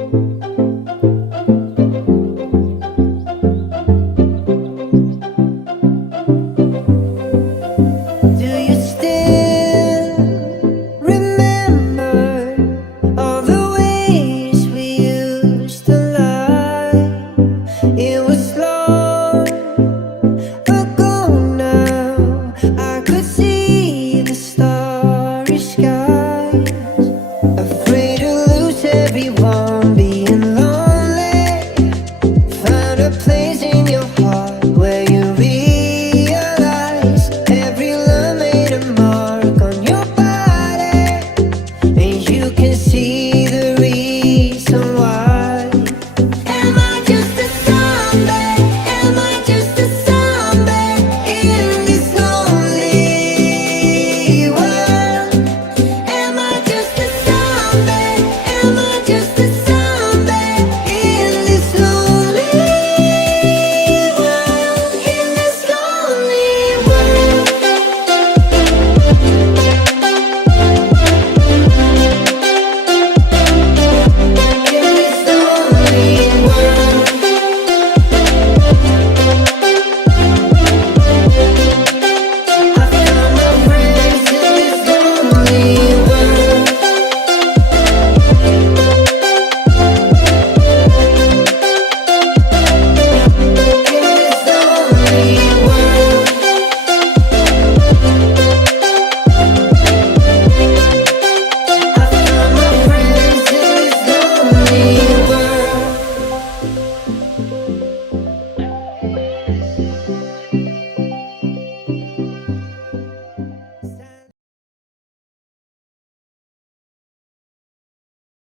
Do you still remember all the ways we used to lie? It was long ago now. I could see the starry skies. Afraid to lose everyone.